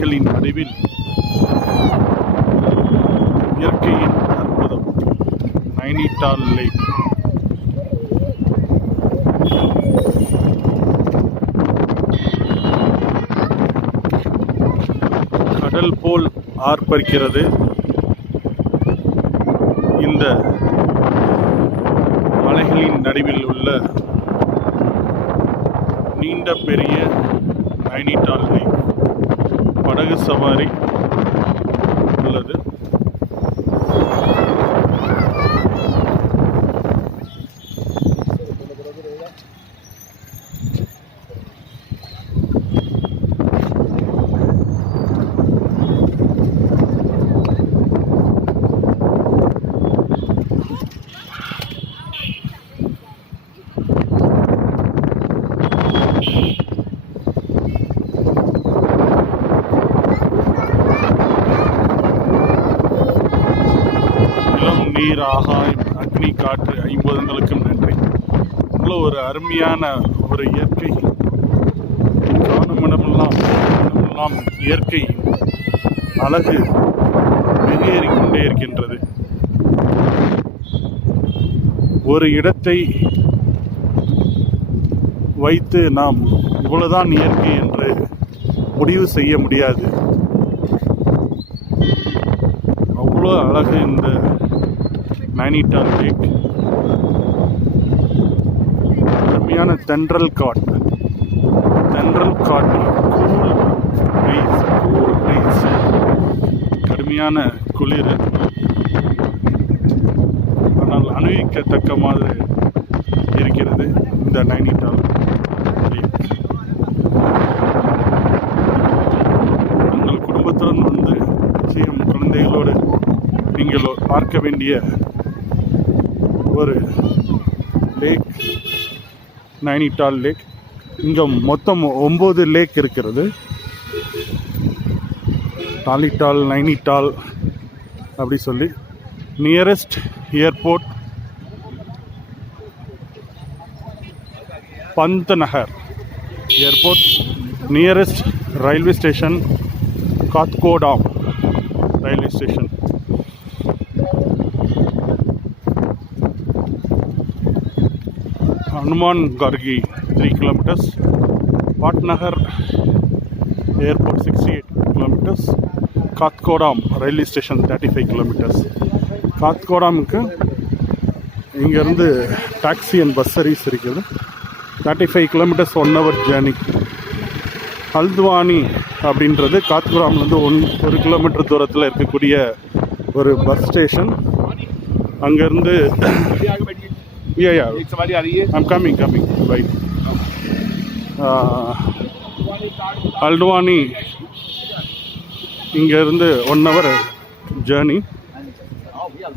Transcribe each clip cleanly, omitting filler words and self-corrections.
மலைகளின் நடுவில் இயற்கையின் அற்புதம் நைனிடால் லேக். கடல் போல் ஆர்ப்பரிக்கிறது இந்த மலைகளின் நடுவில் உள்ள நீண்ட பெரிய நைனிடால் லேக். படகு சவாரி உள்ளது. நீர், ஆகாயம், அக்னி, காற்று, ஐம்பூதங்களுக்கும் நன்றி. இவ்வளோ ஒரு அருமையான ஒரு இயற்கை காணுமிடமெல்லாம் இயற்கை அழகு வெளியேறிக்கொண்டே இருக்கின்றது. ஒரு இடத்தை வைத்து நாம் இவ்வளவுதான் இயற்கை என்று முடிவு செய்ய முடியாது. அவ்வளோ அழகு இந்த நைனிடால் லேக். அருமையான தென்றல் காற்று, கூல் பிரீஸ், கடுமையான குளிர், ஆனால் அனுபவிக்கத்தக்க மாதிரி இருக்கிறது இந்த நைனிடால் லேக். உங்கள் குடும்பத்துடன் வந்து நிச்சயம் குழந்தைகளோடு நீங்கள் பார்க்க வேண்டிய ஒரு லேக் நைனிடால் லேக். இங்கே மொத்தம் 9 லேக் இருக்கிறது. டாலிடால், நைனிடால் அப்படி சொல்லி. Nearest airport Pantnagar airport. Nearest railway station Kathgodam railway station. Hanuman Garhi 3 kilometers, Pantnagar airport 68 kilometers, Kathgodam railway station 35 kilometers. காத்கோடாமுக்கு இங்கேருந்து டாக்ஸி அண்ட் பஸ் சர்வீஸ் இருக்குது. 35 kilometers 1 hour ஜேர்னி. ஹல்த்வானி அப்படின்றது காத்கோடாம்லேருந்து 1 கிலோமீட்டர் தூரத்தில் இருக்கக்கூடிய ஒரு பஸ் ஸ்டேஷன். அங்கேருந்து Yeah. एक सवारी आ रही है. I'm coming. Right. ஹல்த்வானி இங்கேருந்து 1 hour ஜேர்னி.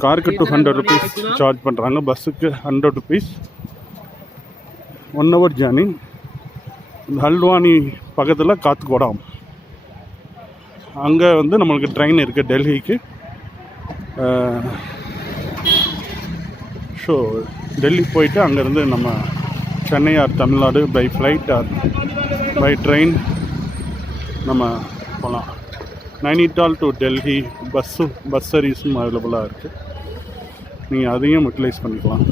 காருக்கு 200 rupees சார்ஜ் பண்ணுறாங்க, பஸ்ஸுக்கு 100 rupees. 1 hour journey. ஹல்த்வானி பக்கத்தில் காத்கோடாம். அங்கே வந்து நம்மளுக்கு ட்ரெயின் இருக்குது டெல்லிக்கு. ஸோ டெல்லி போயிட்டு அங்கேருந்து நம்ம Chennai or Tamil Nadu by flight or by train நம்ம போகலாம். நைனிடால் டு டெல்லி பஸ் சர்வீஸும் அவைலபிளாக இருக்குது. நீங்கள் அதையும் யூட்டிலைஸ் பண்ணிக்கலாம்.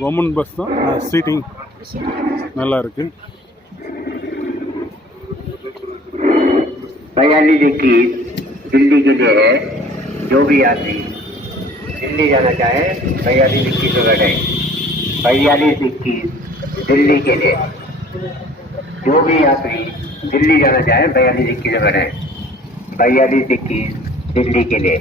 கவர்மெண்ட் பஸ் தான், சீட்டிங் நல்லா இருக்குது. दिल्ली के लिए है. जो भी यात्री दिल्ली जाना चाहे 42-21 पे बैठे. 42-21 दिल्ली के लिए. जो भी यात्री दिल्ली जाना चाहे 42-21 पे बैठे. 42-21 दिल्ली के लिए.